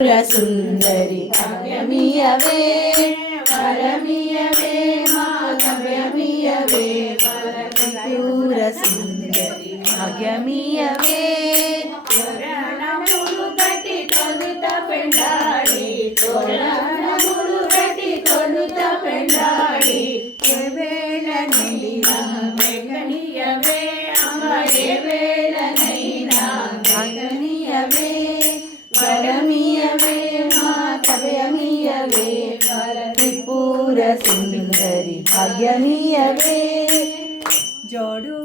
సుందరి కావ్యమియవే వరమియవే మా కావ్యమియవే వరమియూర సుందరి కావ్యమియవే తోరణములు కట్టి తొలుత పెండాడి తోరణములు కట్టి తొలుత పెండాడి వేళ నుండి వేగనియవే అమ్మ ఏ వేళనైనా భాగనియవే వరమియవే మా కావ్యమియవే త్రిపుర సుందరి భాగ్యమియవే జోడు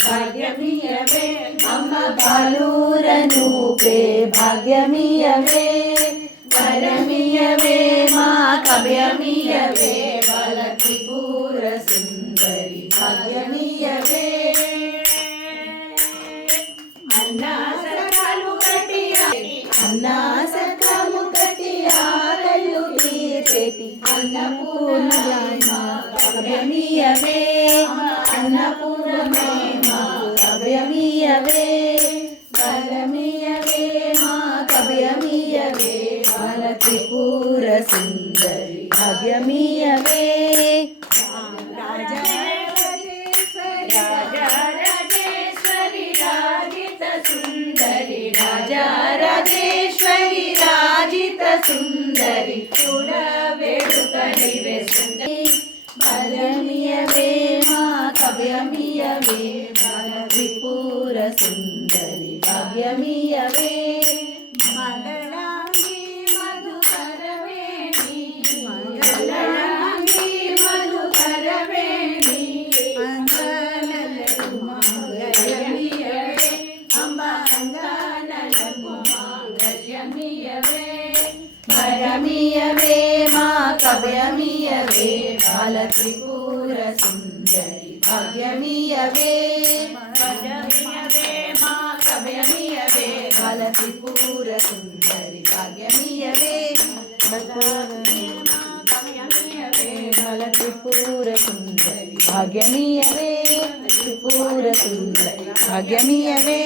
భాగ్యమియవే అమ్మ బాలూరను పే భాగ్యమియవే వరమియవే మా కావ్యమియవే బల త్రిపుర సుందరి భాగ్యమియవే అన్నా సకాలు కట్టి అన్నా సత్రము కట్టి ఆకళ్ళు తీర్చేటి అన్నపూర్ణమే మా కావ్యమియవే అన్నపూర్ణమే మా కావ్యమియవే వరమియవే మా కావ్యమియవే బల త్రిపుర సుందరి భాగ్యమియవే రాజరాజేశ్వరి రాజిత సుందరి రాజరాజేశ్వరి రాజిత సుందరి చూడవేడుకనివే వరమియవే మా కావ్యమియవే బల త్రిపుర సుందరి భాగ్యమియవే మంగళాంగి మధుకరవేణి మంగళాంగి మధుకరవేణి అంగనలకు మాంగళ్యమియవే అంబ అంగనలకు మాంగళ్యమియవే వరమియవే మా కావ్యమియవే బల త్రిపుర సుందరి భాగ్యమియవే వరమియవే మా కవ్యమియవే బల త్రిపుర సుందరి భాగ్యమియవే కవ్యమియవే బల త్రిపుర సుందరి భాగ్యమియవే త్రిపుర సుందరి భాగ్యమియవే